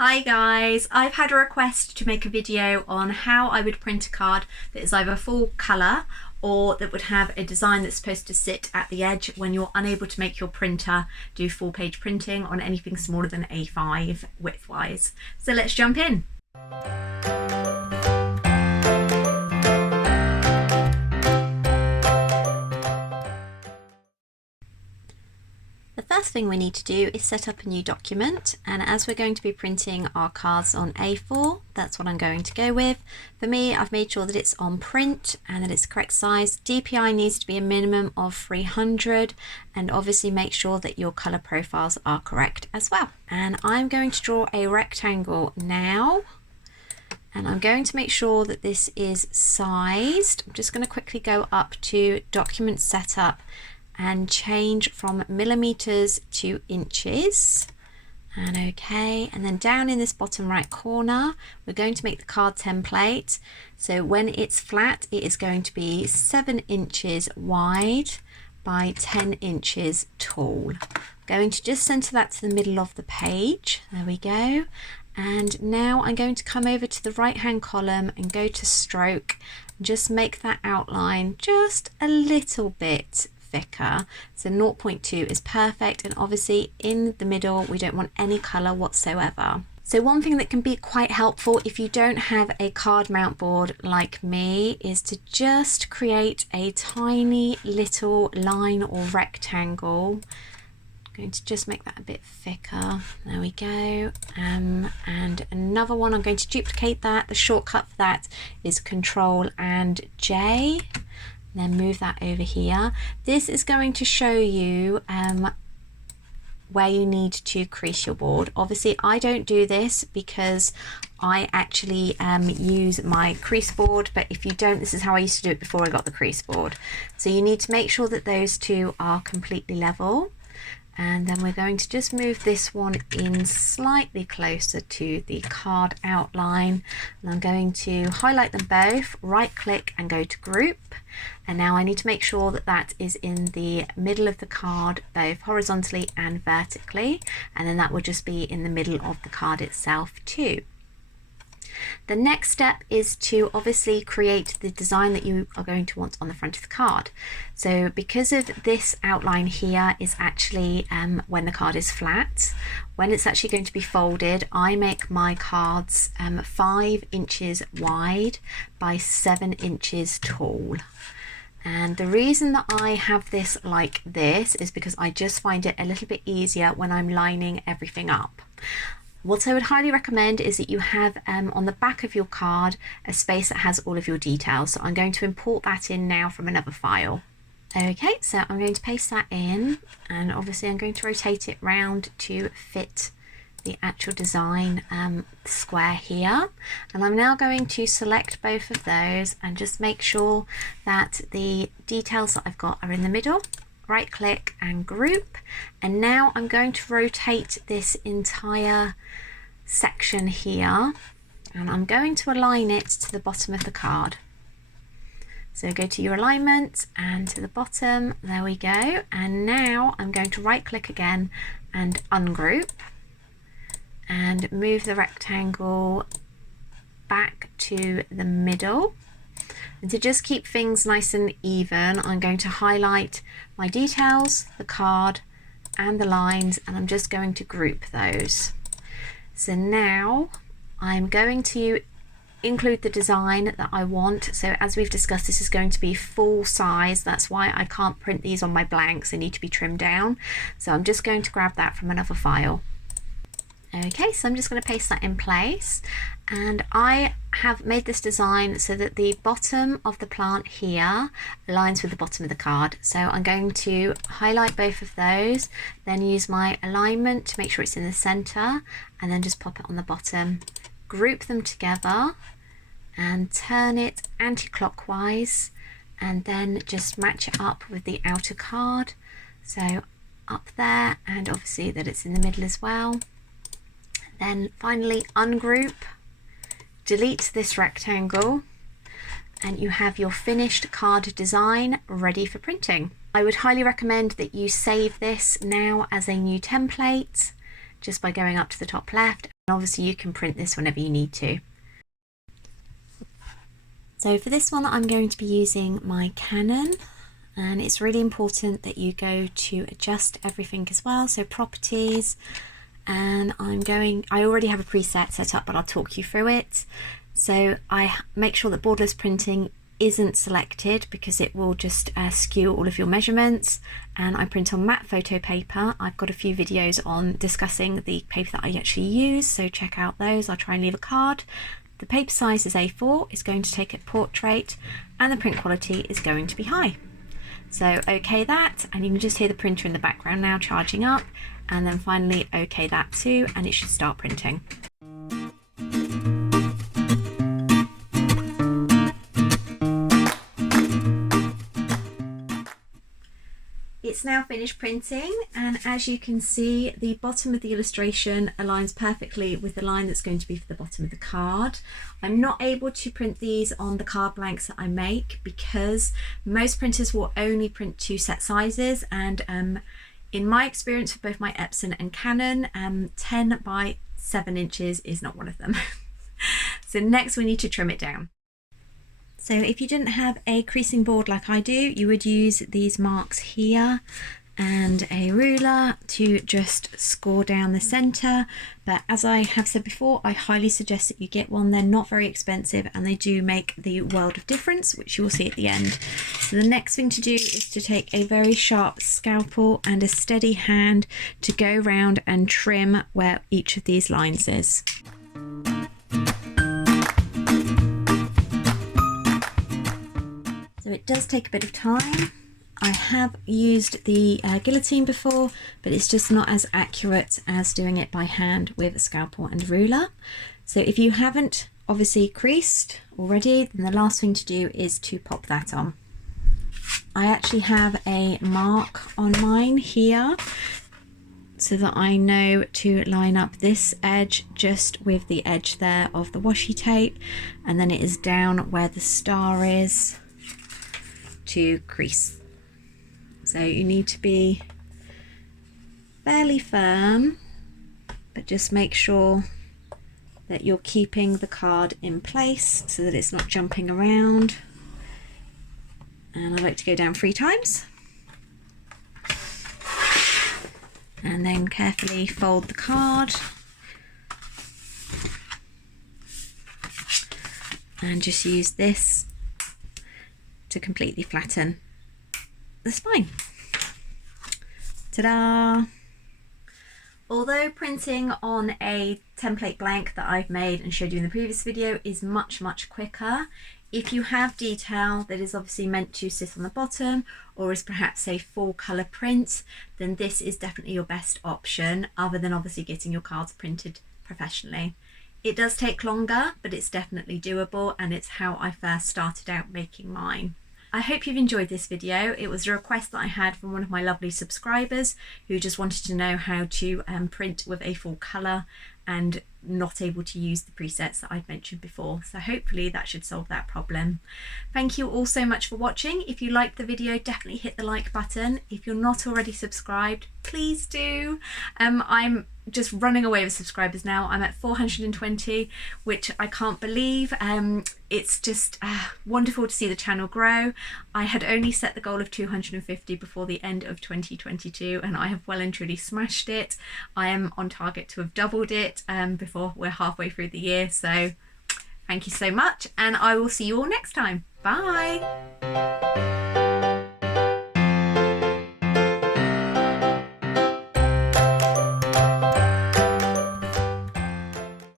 Hi guys, I've had a request to make a video on how I would print a card that is either full colour or that would have a design that's supposed to sit at the edge when you're unable to make your printer do full page printing on anything smaller than A5 width-wise. So let's jump in. The first thing we need to do is set up a new document, and as we're going to be printing our cards on A4, that's what I'm going to go with. For me, I've made sure that it's on print and that it's the correct size. DPI needs to be a minimum of 300, and obviously make sure that your colour profiles are correct as well. And I'm going to draw a rectangle now, and I'm going to make sure that this is sized. I'm just going to quickly go up to document setup and change from millimeters to inches, and okay, and then down in this bottom right corner we're going to make the card template. So when it's flat, it is going to be 7 inches wide by 10 inches tall. I'm going to just center that to the middle of the page. There we go. And now I'm going to come over to the right hand column and go to stroke and just make that outline just a little bit thicker. So 0.2 is perfect, and obviously in the middle we don't want any colour whatsoever. So one thing that can be quite helpful if you don't have a card mount board like me is to just create a tiny little line or rectangle. I'm going to just make that a bit thicker. There we go. And another one, I'm going to duplicate that. The shortcut for that is Control and J. Then move that over here. This is going to show you where you need to crease your board. Obviously I don't do this because I actually use my crease board, but if you don't, this is how I used to do it before I got the crease board. So you need to make sure that those two are completely level. And then we're going to just move this one in slightly closer to the card outline. And I'm going to highlight them both, right click and go to group. And now I need to make sure that that is in the middle of the card, both horizontally and vertically. And then that will just be in the middle of the card itself too. The next step is to obviously create the design that you are going to want on the front of the card. So because of this outline here is actually when the card is flat, when it's actually going to be folded, I make my cards 5 inches wide by 7 inches tall. And the reason that I have this like this is because I just find it a little bit easier when I'm lining everything up. What I would highly recommend is that you have on the back of your card a space that has all of your details. So I'm going to import that in now from another file. Okay, so I'm going to paste that in, and obviously I'm going to rotate it round to fit the actual design square here. And I'm now going to select both of those and just make sure that the details that I've got are in the middle. Right click and group, and now I'm going to rotate this entire section here, and I'm going to align it to the bottom of the card. So go to your alignment and to the bottom, there we go. And now I'm going to right click again and ungroup and move the rectangle back to the middle. And to just keep things nice and even, I'm going to highlight my details, the card and the lines, and I'm just going to group those. So now I'm going to include the design that I want. So as we've discussed, this is going to be full size. That's why I can't print these on my blanks. They need to be trimmed down. So I'm just going to grab that from another file. Okay, so I'm just going to paste that in place, and I have made this design so that the bottom of the plant here aligns with the bottom of the card. So I'm going to highlight both of those, then use my alignment to make sure it's in the center, and then just pop it on the bottom. Group them together and turn it anti-clockwise, and then just match it up with the outer card. So up there, and obviously that it's in the middle as well. Then finally ungroup, delete this rectangle, and you have your finished card design ready for printing. I would highly recommend that you save this now as a new template just by going up to the top left Obviously you can print this whenever you need to. So for this one I'm going to be using my Canon, and it's really important that you go to adjust everything as well, so properties, and I already have a preset set up but I'll talk you through it. So I make sure that borderless printing isn't selected because it will just skew all of your measurements, and I print on matte photo paper. I've got a few videos on discussing the paper that I actually use, so check out those. I'll try and leave a card. The paper size is A4, it's going to take a portrait, and the print quality is going to be high. So OK that, and you can just hear the printer in the background now charging up, and then finally OK that too, and it should start printing. It's now finished printing, and as you can see the bottom of the illustration aligns perfectly with the line that's going to be for the bottom of the card. I'm not able to print these on the card blanks that I make because most printers will only print 2 set sizes, and in my experience for both my Epson and Canon, 10 by 7 inches is not one of them. So next we need to trim it down. So if you didn't have a creasing board like I do, you would use these marks here and a ruler to just score down the center. But as I have said before, I highly suggest that you get one. They're not very expensive and they do make the world of difference, which you will see at the end. So the next thing to do is to take a very sharp scalpel and a steady hand to go round and trim where each of these lines is. So it does take a bit of time. I have used the guillotine before, but it's just not as accurate as doing it by hand with a scalpel and ruler. So if you haven't obviously creased already, then the last thing to do is to pop that on. I actually have a mark on mine here so that I know to line up this edge just with the edge there of the washi tape, and then it is down where the star is to crease. So you need to be fairly firm, but just make sure that you're keeping the card in place so that it's not jumping around. And I like to go down 3 times and then carefully fold the card and just use this to completely flatten the spine. Ta-da! Although printing on a template blank that I've made and showed you in the previous video is much quicker, if you have detail that is obviously meant to sit on the bottom or is perhaps a full colour print, then this is definitely your best option, other than obviously getting your cards printed professionally. It does take longer, but it's definitely doable, and it's how I first started out making mine. I hope you've enjoyed this video. It was a request that I had from one of my lovely subscribers who just wanted to know how to print with a full colour and not able to use the presets that I've mentioned before. So hopefully that should solve that problem. Thank you all so much for watching. If you liked the video, definitely hit the like button. If you're not already subscribed, please do. I'm just running away with subscribers now. I'm at 420, which I can't believe. It's just wonderful to see the channel grow. I had only set the goal of 250 before the end of 2022, and I have well and truly smashed it. I am on target to have doubled it before we're halfway through the year. So thank you so much, and I will see you all next time. Bye.